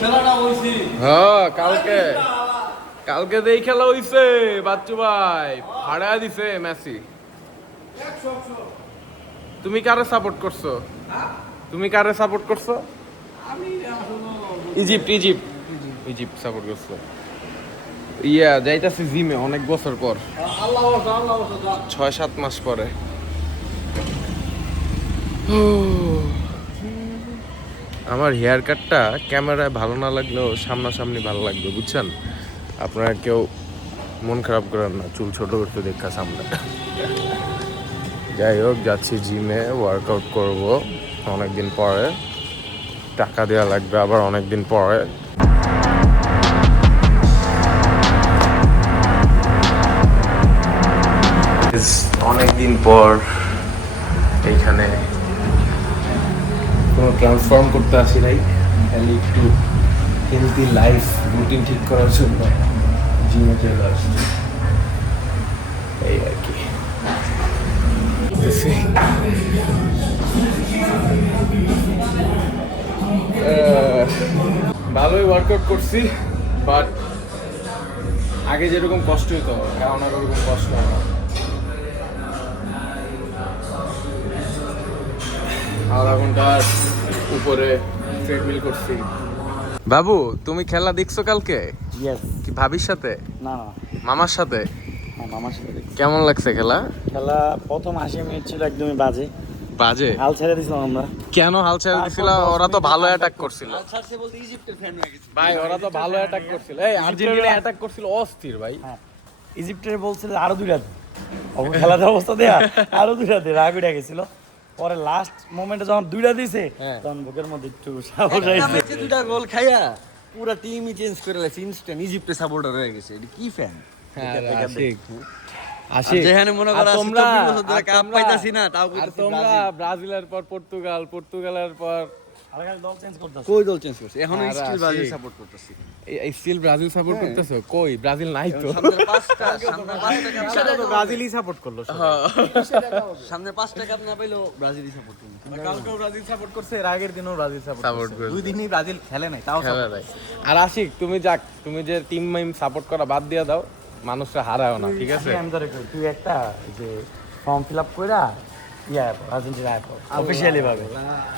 হ্যাঁ কালকে কালকে তো এই খেলা হইছে বাচ্চু ভাই হারা দিছে মেসি। তুমি কারে সাপোর্ট করছো? তুমি কারে সাপোর্ট করছো? ইজিপ্ট ইজিপ্ট ইজিপ্ট সাপোর্ট করছো। ইয়া যাইতাছি জিমে অনেক বছর পর, 6-7 মাস পরে। আমার হেয়ার কাটটা ক্যামেরায় ভালো না লাগলেও সামনাসামনি ভালো লাগবে, বুঝছেন? আপনারা কেউ মন খারাপ করেন না, চুল ছোট করতে দেখা সামনে। যাই হোক, যাচ্ছি জিমে, ওয়ার্কআউট করব অনেকদিন পরে। টাকা দেওয়া লাগবে আবার অনেকদিন পরে। অনেকদিন পর এইখানে কোনো ট্রান্সফর্ম করতে আসি নাই, খালি একটু হেলদি লাইফ রুটিন ঠিক করার জন্য জিমে চলে আসছি, এই আর কি। ভালোই ওয়ার্কআউট করছি, বাট আগে যেরকম কষ্ট হতো এখন আর ওরকম কষ্ট হয় না। আধা ঘন্টার উপরে ট্রেডমিল করছি। বাবু, তুমি খেলা দেখছো কালকে? ইয়েস। কি ভাবির সাথে? না না, মামার সাথে? হ্যাঁ, মামার সাথে দেখছি। কেমন লাগছে খেলা? খেলা প্রথম 80 মিনিট ছিল একদমই বাজে। বাজে? হাল ছেড়ে দিছিলাম আমরা। কেন হাল ছেড়ে দিছিল? ওরা তো ভালো অ্যাটাক করছিল ছাড়ছে বলতে ইজিপ্টের ফ্যান হয়ে গেছে ভাই, ওরা তো ভালো অ্যাটাক করছিল। এই আর্জেন্টিনা অ্যাটাক করছিল অস্থির ভাই। হ্যাঁ, ইজিপ্টের বলছিল আরো দুইটা দে, খেলার অবস্থা দেয়া আরো দুইটা দে, রাগ উঠে গেছিল। পরে লাস্ট মোমেন্টে যখন দুইটা দিছে তখন বুকের মধ্যে একটু সাহস আইছে। দুইটা গোল খাইয়া পুরো টিমই চেঞ্জ করে লেছে, ইনস্ট্যান্ট ইজিপ্টের সাপোর্টার হয়ে গেছে। এটা কি ফ্যান? যেখানে মনে করো তোমরা 24 বছর ধরে কাপ পাইতাছি না, তাও কইতাছি তোমরা ব্রাজিলের পর পর্তুগাল, পর্তুগালের পর আর খালি দল চেঞ্জ করতেছে। কই দল চেঞ্জ করছে? এখনো স্টিল ব্রাজিল সাপোর্ট করতেছি। এই স্টিল ব্রাজিল সাপোর্ট করতেছো? কই ব্রাজিল নাই তো। সামনে পাঁচটা কাপ ব্রাজিলই সাপোর্ট করলো। সামনে 5টা কাপ না পাইলো ব্রাজিলই সাপোর্ট করবে। কালকেও ব্রাজিল সাপোর্ট করছে, এর আগের দিনও ব্রাজিল সাপোর্ট করছে। দুই দিনই ব্রাজিল খেলে নাই, তাও খেলে নাই। আর আশিক, তুমি যে টিম মাইম সাপোর্ট করা বাদ দিয়া দাও, মানুষরা হারায়ও না, ঠিক আছে? আমি ধরে কই তুই একটা যে ফর্ম ফিলআপ কইরা আর্জেন্টিনা অফিশিয়ালি ভাবে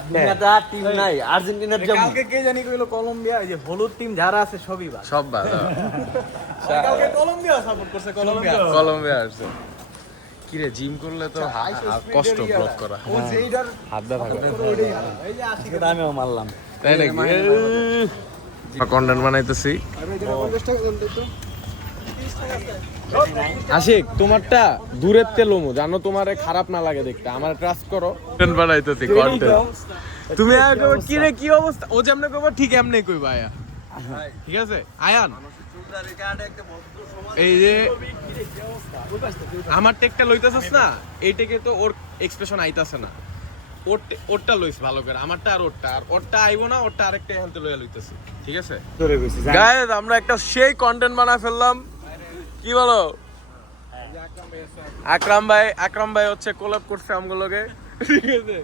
দুনিয়াতে টিম নাই আর্জেন্টিনার জন্য। কালকে কে জানি কইলো কলম্বিয়া, ওই যে হলুদ টিম যারা আছে সবই বাদ। সব বাদ। কালকে কলম্বিয়া সাপোর্ট করছে, কলম্বিয়া আসছে। কি রে, জিম করলে তো কষ্ট ব্লক করা, হাত ব্যথা করে। এই যে আশিক আমিও মারলাম, তাই নাকি? কন্টেন্ট বানাইতেছি। আশিক, তোমারটা দূরের তেলমু, জানো তোমারে খারাপ না লাগে দেখতে, আমার ট্রাস্ট করো। কন্টেন্ট বানাইতেছি, কন্টেন্ট। তুমি কি রে, কি অবস্থা? ও যেমনে কইবা ঠিক এমনি কইবা আয়া, ঠিক আছে? আয়ান, এই যে আমার টেকটা লইতেছস না, এই টেকে তো ওর এক্সপ্রেশন আইতাছে না। ওরটা লইস ভালো করে, আমারটা আর ওরটা আইবো না, ওরটা আরেকটা এখান থেকে লইয়া লইতেছি, ঠিক আছে? গাইস, আমরা একটা সেই কন্টেন্ট বানায় ফেললাম, কি বলো? আকরাম ভাই হচ্ছে কোলাব করছে আমগুলোকে, ঠিক আছে?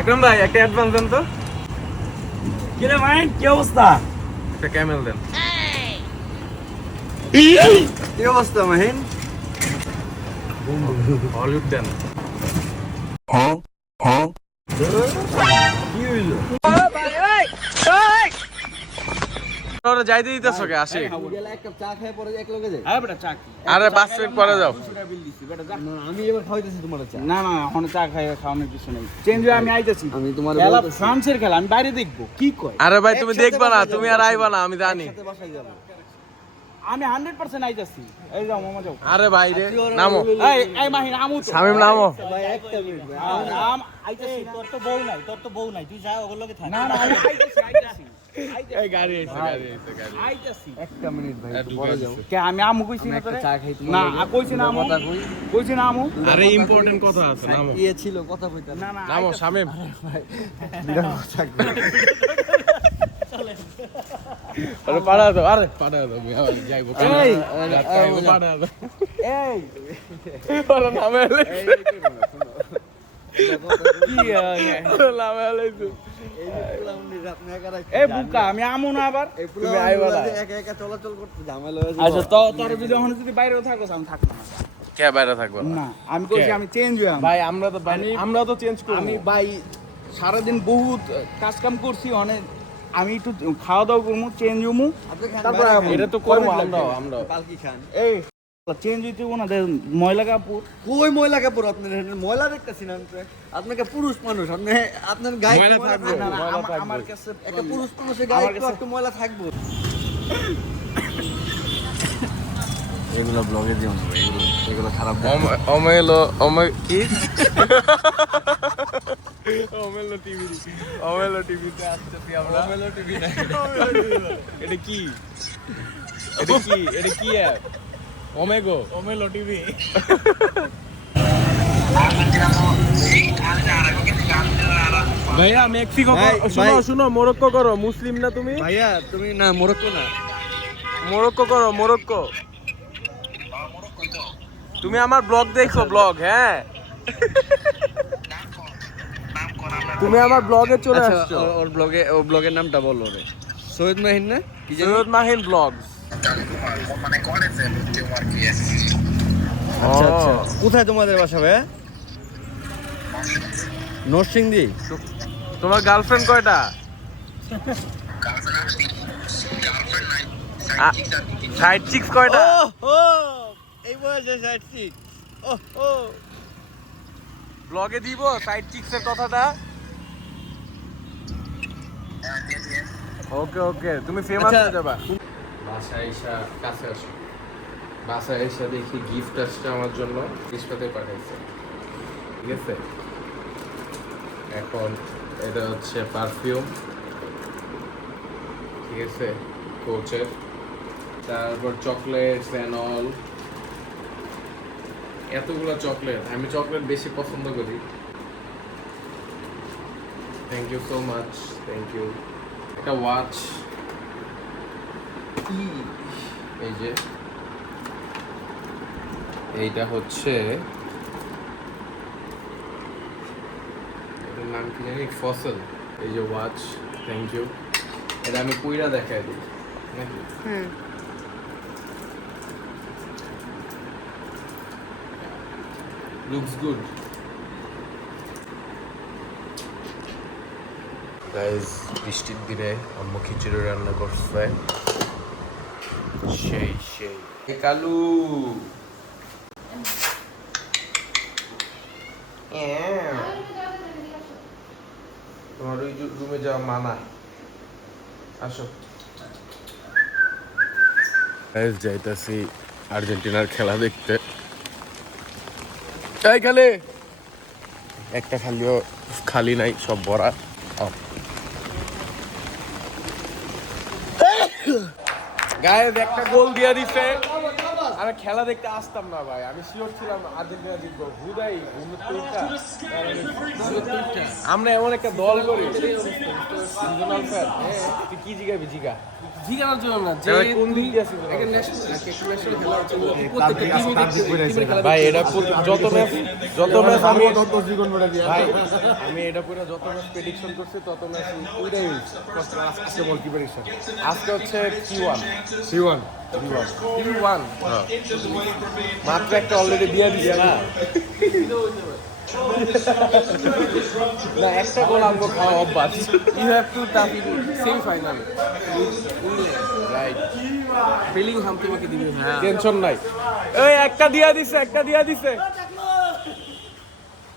আকরাম ভাই একটা অ্যাডভান্স দেন তো। কি রে ভাই, কি অবস্থা? একটা ক্যামেল দেন। কি অবস্থা মাহিন? হলিউড দেন। কি হইলো? ওরা যাইতে দিতেছো কে? আসি গেলে এক কাপ চা খেয়ে পরে এক লগে যাই। আরে বেটা চা কি? আরে 5 মিনিট পরে যাও। না, আমি এবার খাওয়াইতেছি তোমার চা। না না, এখন চা খাওয়ানোর কিছু নেই, চেঞ্জ হয়ে আমি আইতেছি। আমি তোমার খেলা ফ্রান্সের খেলা, আমি বাইরে দেখবো। কি কয়? আরে ভাই, তুমি দেখবা না, তুমি আর আইবা না, আমি জানি। সাথে বাসায় যাব। আমি 100% আইতেছি। এই যাও মামা যাও। আরে ভাই রে, নামো। এই মাহিন আমু তো। শামিম নামো। ভাই একটা মিনিট ভাই। আইতেছি, তোর তো বউ নাই, তুই যা ওগুলোকে থাক। না না, আমি আইতেছি। এই গাড়ি আইছে। আইতেছি। একটা মিনিট ভাই, একটু পরে যাও। কে আমি আমু কইছি না তোরে? চা খাই তোমার না, লগে। কইছি না আমু। কথা কই। কইছি না আমু। আরে ইম্পর্টেন্ট কথা আছে, নামো। ইয়ে ছিল কথা কইতা। না না, নামো শামিম। আরে পাড়া দাও, আমি আবার যাইবো। এই, পাড়া দাও। এই ওরা নামে এলে। লাভে লাইছো এ বুকা আমি আমু না আবার তুমি আইবা না একা একা চলাচল করতে ঝামেলা হয়ে আচ্ছা তো তোর যদি এখন যদি বাইরে থাকো আমি থাকবো না কে বাইরে থাকবো না আমি কইছি আমি চেঞ্জ হই ভাই আমরা তো চেঞ্জ করি আমি ভাই সারাদিন বহুত কাজ কাম করছি অনেক আমি একটু খাওয়া দাওয়া করবো চেঞ্জ হবো তারপর এটা তো করবো আমরা পালকি খান এই চেঞ্জ হইতে না ময়লা কাপড় কই ময়লা কাপড় আপনার এখানে ময়লা দেখতেছি না আপনাকে পুরুষ মানুষ আপনি আপনার গায়ে ময়লা থাকবে। না, না, ময়লা থাকবে। আমার কাছে একটা পুরুষ মানুষের গায়ে আমার একটু কাছে- একটু ময়লা থাকবো এগুলো ব্লগে দিও না ভাই, এগুলো খারাপ অমেলো কি অমেলো টিভিতে আসতেছি আমরা অমেলো টিভি না এটা কি এটা কি অ্যাপ অমেলো টিভি ভাইয়া মেক্সিকো ভাই, শুনো ভাই। শুনো মোরক্কো করো মুসলিম না তুমি ভাইয়া তুমি না মোরক্কো না মোরক্কো করো মোরক্কো তুমি আমার ব্লগ দেখো ব্লগ হ্যাঁ তুমি আমার ব্লগে চলে আচ্ছা আসছো ওর ব্লগের নামটা বলো রে সৈয়দ মাহিন না কি জানি সৈয়দ মাহিন ব্লগস আচ্ছা আচ্ছা কোথায় তোমাদের বাসা ভাইয়া নরসিংদী তোমার গার্লফ্রেন্ড কয়টা সাইড চিক্স কয়টা ও এই বয়সে সাইড সিট ও ও ব্লগে দিব সাইড চিক্স এর কথাটা ওকে ওকে তুমি ফেমাস আচ্ছা। হয়ে যাবা বাসায় এসে কাছে আসো বাসায় এসে দেখি গিফট আসছে আমার জন্য ইস্পাতে পাঠাইছে ঠিক আছে এখন এটা হচ্ছে পারফিউম ঠিক আছে কোচের তারপর চকলেট ফেনল এতগুলো চকলেট আমি চকলেট বেশি পছন্দ করি thank you so much thank you একটা ওয়াচ এই যে এইটা হচ্ছে এটার নাম কি জানি ফসল এই যে ওয়াচ থ্যাংক ইউ এটা আমি পুইরা দেখাই দিই নাকি লুকস গুড গাইজ বৃষ্টির দিনে আম্মু খিচুড়ি রান্না করছে সেই কালু তোমার ওই রুমে যাওয়া মানা আসো গাইজ যাইতাছি আর্জেন্টিনার খেলা দেখতে এই খালি একটা খালিও খালি নাই সব ভরা গায়েস একটা গোল দিয়ে দিছে আমি খেলা দেখতে আসতাম না ভাই আমি শিওর ছিলাম আর্জেন্টিনা জিতবো হুদাই আমরা এমন একটা দল করি রিজনাল ফ্যান তুই কি জিগাবি জিগা জিগানোর জন্য না যে কোন দিক দিয়ে আসিস একটা ন্যাশনাল খেলার জন্য প্রত্যেকটা টিমের ভাই এটা যত ম্যাচ আমি ভাই আমি এটা পুরো যত ম্যাচ প্রেডিকশন করছি তত ম্যাচ ওইটাই হইছে আজকে বল কি প্রেডিকশন আজকে হচ্ছে T1 মাত্র একটা অলরেডি দিয়ে দিছে না না একটা গোল আমগো খাওয়া অভ্যাস you have to tough semifinal right Bellingham তোমাকে দিবে হ্যাঁ টেনশন নাই এই একটা দিয়া দিছে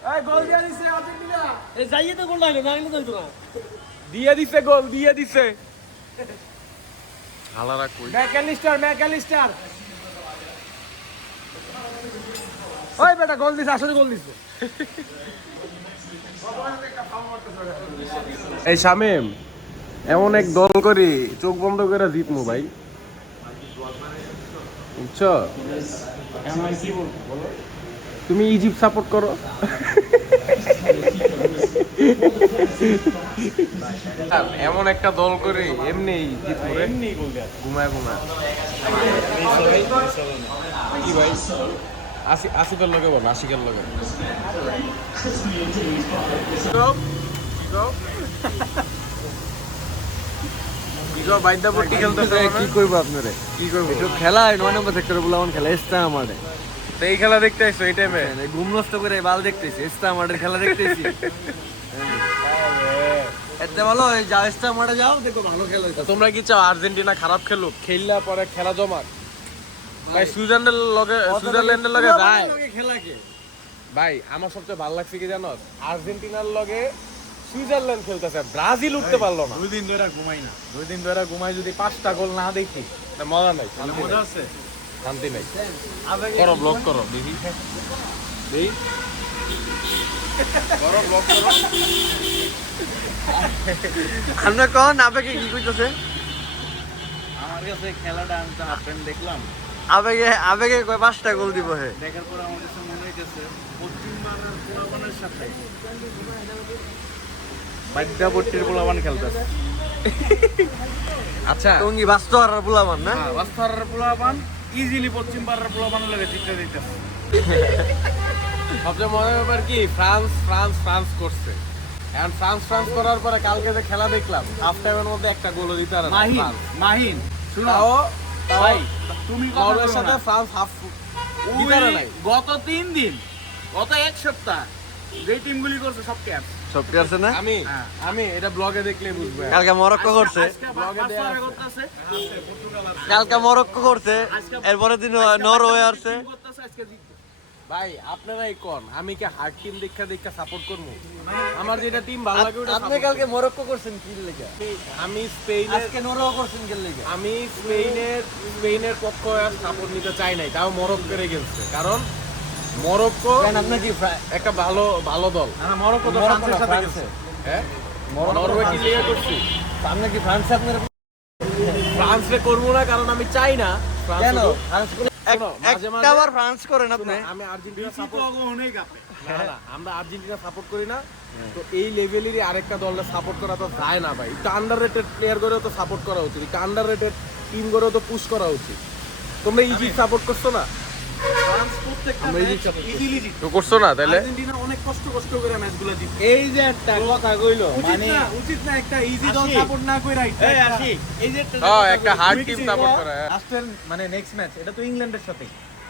এই গোল দিয়া দিছে আর্জেন্টিনা এই যাইয়ে তো গোল লাগলো জানি তো না গোল দিয়ে দিছে হালারা কই ম্যাকালিস্টার ওই বেটা গোল দিছে আসলে গোল দিছে এই শামিম এমন এক দল করি চোখ বন্ধ করে জিতমু ভাই বুঝছো তুমি ইজিপ্ট সাপোর্ট করো এমন একটা দল করে এমনি ঘুমায় কি ভাই আসিফের লগে বল, আশিকের লগে। কি করবো আপনারে? কি করবো? একটু খেলা 9 নম্বর সেক্টরে বুলাবন খেলা এসটা আমারে। তো এই খেলা দেখতে আসছো এই টাইমে? ঘুম নষ্ট করে বাল দেখতেছি, এসটা আমাদের খেলা দেখতেছি। এতে ভালো ওই যাও এসটা আমারে যাও, দেখো ভালো খেলা হইতো। তোমরা কি চাও আর্জেন্টিনা খারাপ খেলুক, খেললা পরে খেলা জমাক? ভাই সুইজারল্যান্ডের লগে যায় খেলাকে ভাই। আমার সবচেয়ে ভালো লাগছে কি জানো, আর্জেন্টিনার লগে সুইজারল্যান্ড খেলতেছে, ব্রাজিল উঠতে পারলো না। 2 দিন ধরে ঘুমাই না, 2 দিন ধরে ঘুমাই, যদি 5টা গোল না দেখি তা মজা নাই, মজা আছে। শান্তি নাই। করো ব্লক করো দেখি, দেখি করো ব্লক করো। আমরা কোন আবেগে কি কইতেছে? আমার কাছে খেলাটা আমি তো হাফেন দেখলাম, আবেগে কয় 5টা গোল দিব হে। দেখার পর আমার কাছে মনে হইতেছে পশ্চিমবাংলার পোলাপানের সাথে বাদ্যাপট্টির পোলাপান খেলতেছে। আচ্ছা টঙ্গি বাস্তব আর বুলাবন না? বাস্তার পোলাপান ইজিলি পশ্চিমবাংলার পোলাপানের লগে চিত্র দিতেছে। সবচেয়ে মজার ব্যাপার কি, ফ্রান্স ফ্রান্স ফ্রান্স করছে। এখন ফ্রান্স ফ্রান্স করার পরে কালকে যে খেলা দেখলাম, হাফ টাইমের মধ্যে একটা গোলও দিতে পারে না ফ্রান্স। মাহিন শুনো তাও ভাই, তুমি কথা নরওয়ের বলো সাথে না। ফ্রান্স হাফ দিতে পারে নাই। গত 3 দিন, গত 1 সপ্তাহ যে টিমগুলি করছে সব ক্যাপ। সব কি আছে না? আমি হ্যাঁ। আমি এটা ব্লগে দেখলে বুঝবে। কালকে মরক্কো করছে, কালকে মরক্কো করছে, এরপরে দিন নরওয়ে আসছে। ভাই আপনারাই কোন, আমি কি হার্ড টিম দেখা সাপোর্ট করবো? আমার যেটা টিম ভালো লাগে ওটা আপনি কালকে মরক্কো করছেন কি লাগা? আমি স্পেনের আজকে নরওয়ে করছেন কি লাগা? আমি স্পেনের পক্ষে সাপোর্ট নিতে চাই নাই, তাও মরক্কোর এগেইনস্টে। কারণ মরক্কো কেন আপনি কি একটা ভালো দল। না মরক্কো তো মরক্কো ফ্রান্সের না, সাথে ফ্রান্সে। গেছে। হ্যাঁ মরক্কো নরওয়ে কি লিয়ে করছি? আপনি কি ফ্রান্সে আপনার ফ্রান্সে করবো না, কারণ আমি চাই না ফ্রান্স কেন উঠুক। ফ্রান্স করে শোনো, মাঝে মাঝে- একটাবার ফ্রান্স করেন আপনি? আমি আর্জেন্টিনা মেসি তো সাপোর্ট অগহনেই কাঁপে। না আমরা আর্জেন্টিনা সাপোর্ট করি না, তো এই লেভেলেরই আরেকটা দলকে সাপোর্ট করা তো যায় না ভাই। একটু আন্ডাররেটেড প্লেয়ার করেও তো সাপোর্ট করা উচিত, একটু আন্ডাররেটেড টিম করেও তো পুশ করা উচিত। তোমরা ইজিপ্ট সাপোর্ট করছো না? ফ্রান্স প্রত্যেকটা আমরা ম্যাচ ইজিপ্ট support ইজিলি জিতবে। তো করছো না তাহলে? আর্জেন্টিনা অনেক কষ্ট করে ম্যাচগুলো জিতবে। এই যে একটা কথা কইলো মানে উচিত না একটা ইজি দল আসি। সাপোর্ট না কইরা এই আসি এই যে একটা হার্ড টিম সাপোর্ট করা। লাস্টের মানে নেক্সট ম্যাচ এটা তো ইংল্যান্ডের সাথে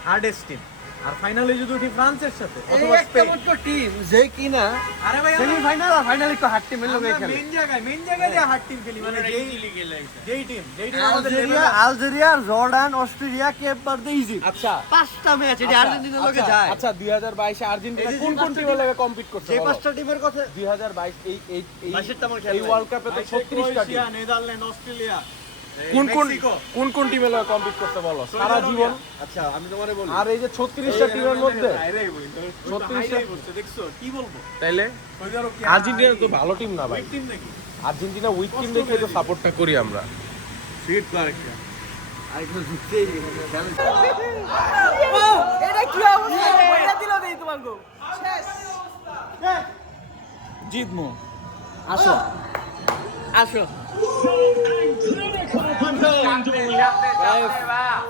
হার্ডেস্ট টিম, আর ফাইনালে যদি উঠি ফ্রান্সের সাথে এই অথবা একটা স্পেন। মাত্র টিম যে কিনা আরে ভাই সেমিফাইনাল আর ফাইনাল একটু হার্ড টিমের লগে খেলে। মেইন জায়গায় যে হার্ড টিম খেলি মানে যেই টিম আমাদের Algeria, Jordan, Australia, Cape Verde, Egypt. আচ্ছা 5টা ম্যাচ এটা আর্জেন্টিনার লগে যায়। আচ্ছা 2022 এ আর্জেন্টিনা এই যে কোন কোন পাঁচটা টিমের লগে কম্পিট করছে? যে বলো? 5টা টিমের কথা 2022 এই 22টা আমার খেয়াল এই নাই। ওয়ার্ল্ড কাপে তো 36টা টিম। নেদারল্যান্ড, অস্ট্রেলিয়া, কোন টিমের লগে কম্পিট করতে বলো সারা জীবন? আচ্ছা আমি তোমারে বলি আর এই যে 36টা টিমের মধ্যে 36টা দেখছো কি বলবো? তাইলে আর্জেন্টিনা তো ভালো টিম না ভাই। টিম নাকি আর্জেন্টিনা উইক টিম দেখে তো সাপোর্টটা করি আমরা। ফিট কর একটা আরেকটু ঝুঁকতেই খেলে। এটা কি অবস্থা? বইটা দিল দেই তোমার গো। শেষ। জিতমু। আসো। আসো।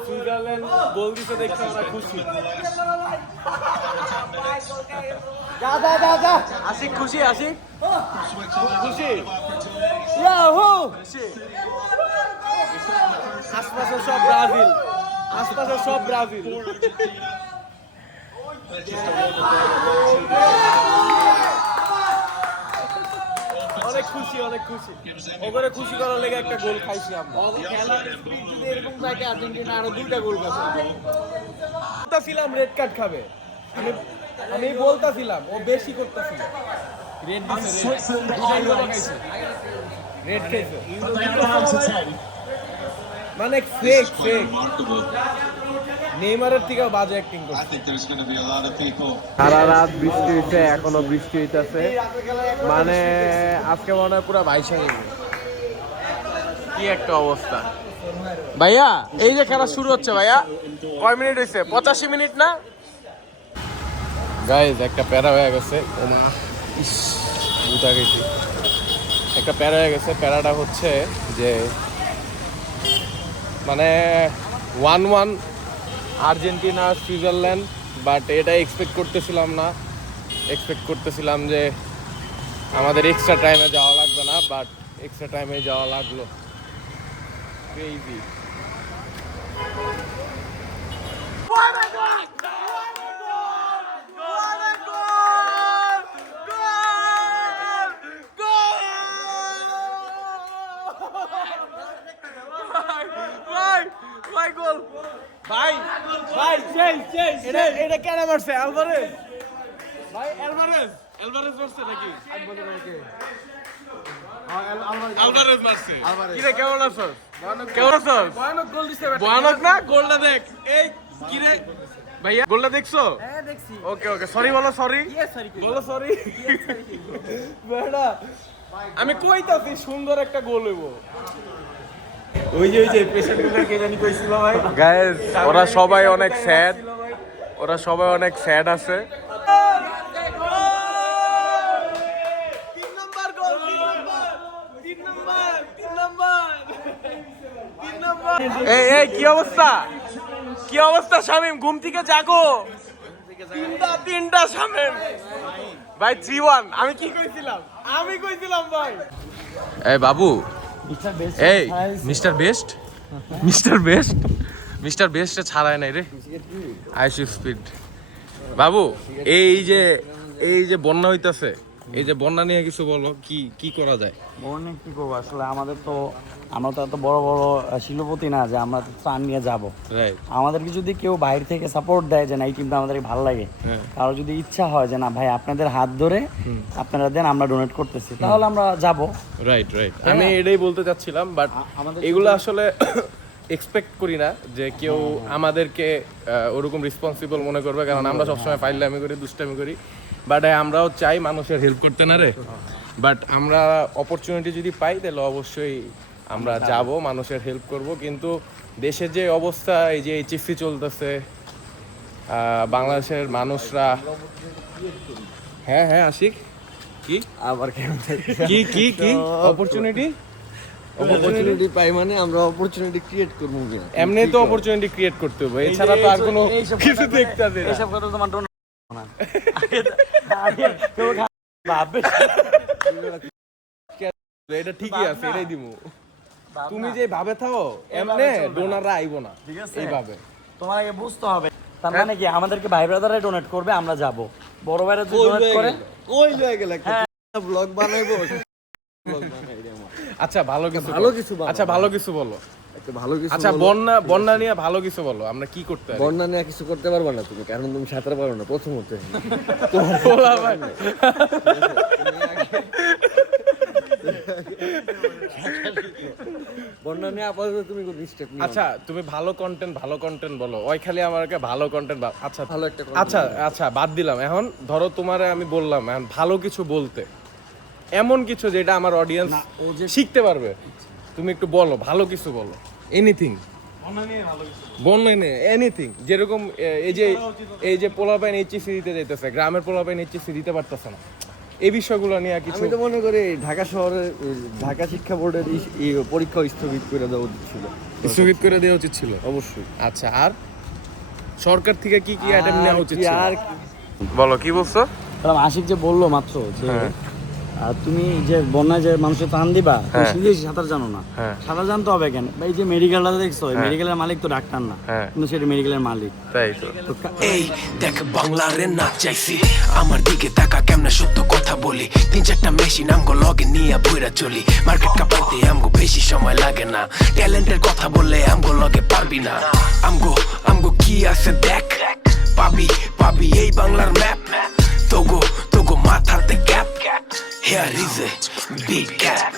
সুইজারল্যান্ড গোল দিতে দেখে আমরা খুশি। যা। আশিক খুশি, আশিক খুশি। ইয়াহু। আশপাশে সব ব্রাজিল, আশপাশে সব ব্রাজিল। অনেক খুশি, অনেক খুশি। ওগুলো খুশি করার লেগে একটা গোল খাইছি আমরা। খেলার স্পিড যদি এরকম থাকে আর্জেন্টিনা আরো 2টা গোল পাবে। বলতাছিলাম রেড কার্ড খাবে, আমি বলতাছিলাম ও বেশি করতেছিল। রেড রেড খেয়েছে মানে ফেক নেইমারের থেকে বাজে অ্যাক্টিং করছে। সারা রাত বৃষ্টি হইছে, এখনো বৃষ্টি হইতাছে, মানে আজকে মনে হয় পুরো ভাইসা যাবে। কি একটা অবস্থা ভাইয়া। এই যে খেলা শুরু হচ্ছে ভাইয়া, কয় মিনিট হয়েছে? 85 মিনিট না গাইজ? একটা প্যারা হয়ে গেছে। ওমা ইস বুঝা গেছি, একটা প্যারা হয়ে গেছে। প্যারাটা হচ্ছে যে মানে 1-1 আর্জেন্টিনা সুইজারল্যান্ড বাট এটা এক্সপেক্ট করতেছিলাম যে আমাদের এক্সট্রা টাইমে যাওয়া লাগবে না, বাট এক্সট্রা টাইমে যাওয়া লাগলো। ক্রেজি। এটা কেন মারছে আলভারেজ? ভাই অ্যালভারেজ মারছে নাকি? আলভারেজ মারছে। কি রে, কেমন আছো? কেমন আছো? ভয়ানক গোল দিছে। ভয়ানক না? গোলটা দেখ। এই কি রে ভাইয়া, গোলটা দেখছো? হ্যাঁ দেখছি। ওকে ওকে, সরি বলো, সরি সরি বলো, সরি। বেটা আমি কইতাছি সুন্দর একটা গোল হইব। ওই যে পেশেন্টগুলো কে জানি কইছিল ভাই। গাইস, ওরা সবাই অনেক স্যাড আছে। এই কি অবস্থা শামিম? ঘুম থেকে জাগো। তিনটা শামিম ভাই 3-1। আমি কি কইছিলাম ভাই। এই বাবু, এই মিস্টার বেস্ট ছাড়ায় নাই রে, আইসু স্পিড। বাবু, এই যে বন্যা হইতাছে, এই যে বন্যা নিয়ে কিছু বলো, কি করা যায়? বর্ণে কি করবো আসলে, আমরা তো এত বড় বড় শিল্পপতি না যে আমরা ত্রাণ নিয়ে যাব। রাইট। আমাদেরকে যদি কেউ বাইরে থেকে সাপোর্ট দেয় যে না এই টিমটা আমাদেরকে ভালো লাগে, কারো যদি ইচ্ছা হয় যে না ভাই আপনাদের হাত ধরে আপনারা দেন, আমরা ডোনেট করতেছি, তাহলে আমরা যাব। রাইট। আমি এটাই বলতে চাচ্ছিলাম, বাট এগুলো আসলে এক্সপেক্ট করি না যে কেউ আমাদেরকে ওরকম রেসপন্সিবল মনে করবে, কারণ আমরা সবসময় ফাইজলামি করি, দুষ্টামি করি। বাট আমরাও চাই মানুষের হেল্প করতে না রে। বাট আমরা অপরচুনিটি যদি পাই তাহলে অবশ্যই আমরা যাব, মানুষের হেল্প করব। কিন্তু দেশের যে অবস্থা, এই যে এইচএসসি চলতেছে, বাংলাদেশের মানুষরা, হ্যাঁ আশিক, কি আবার কেন কি অপরচুনিটি পাই মানে আমরা অপরচুনিটি ক্রিয়েট করবো কিনা? এমনি তো অপরচুনিটি ক্রিয়েট করতে হবে, এছাড়া তো আর কোনো কিছু দেখতে হবে না। এইসব কথা তোমার ডোনেট আগে কেউ ভাববে এটা ঠিকই আছে, এটাই দিমু। তুমি যে ভাবে থাও এমনি ডোনাররা আইবো না, ঠিক আছে? এইভাবে তোমার আগে বুঝতে হবে। তার মানে কি আমাদেরকে ভাই ব্রাদাররাই ডোনেট করবে, আমরা যাব। বড় ভাইরা যদি ডোনেট করে ওই লয়ে গেল একটা ব্লগ বানাইবো। আচ্ছা ভালো কিছু বানাবো। আচ্ছা ভালো কিছু বলো। একটা ভালো কিছু আচ্ছা বন্যা নিয়ে ভালো কিছু বলো, আমরা কি করতে পারি? বন্যা নিয়ে কিছু করতে পারবা না তুমি, কারণ তুমি সাঁতার পারো না প্রথমত। বলা ভাই। বন্যা নিয়ে আপাতত তুমি কোনো স্টেপ নিও। আচ্ছা তুমি ভালো কন্টেন্ট বলো। ওই খালি আমাকে ভালো কন্টেন্ট। আচ্ছা ভালো একটা আচ্ছা বাদ দিলাম। এখন ধরো তোমারে আমি বললাম এখন ভালো কিছু বলতে, এমন কিছু যেটা আমার অডিয়েন্স শিখতে পারবে, তুমি একটু বলো, ভালো কিছু বলো। এনিথিং, বন্যা নিয়ে এনিথিং। যেরকম এই যে পোলাপাইন এইচএসসি দিতে যাইতেছে, গ্রামের পোলাপাইন এইচএসসি দিতে পারতেছে না, এই বিষয়গুলো নিয়ে কিছু। আমি তো মনে করি ঢাকা শহরে ঢাকা শিক্ষা বোর্ডের পরীক্ষা স্থগিত করে দেওয়া উচিত ছিল। স্থগিত করে দেওয়া উচিত ছিল অবশ্যই। আচ্ছা, আর সরকার থেকে কি আইটেম নেওয়া উচিত ছিল? আর বলো, কি বলছো? আশিক যে বললো মাত্র যে তুমি যে বন্যায় যে মানুষের ত্রাণ দিবা, তুমি সাঁতার জানো না। সাঁতার জানতে হবে কেন? এই যে মেডিকেলটা দেখছো, মেডিকেলের মালিক তো ডাক্তার না, কিন্তু সেটা মেডিকেলের মালিক। তাই তো। এই দেখ বাংলারে না চাইছি, আমার দিকে তাকা কেমনে সত্য কথা বলি। 3-4টা মেশিন আমগো লগে নিয়ে বইরা চলি, মার্কেট কাপাইতে আমগো বেশি সময় লাগে না। ট্যালেন্টের কথা বললে আমগো লগে পারবি না। আমগো কি আছে দেখ, পাবি এই বাংলার ম্যাপ। তোগো মাথাতে gap, here is a big gap.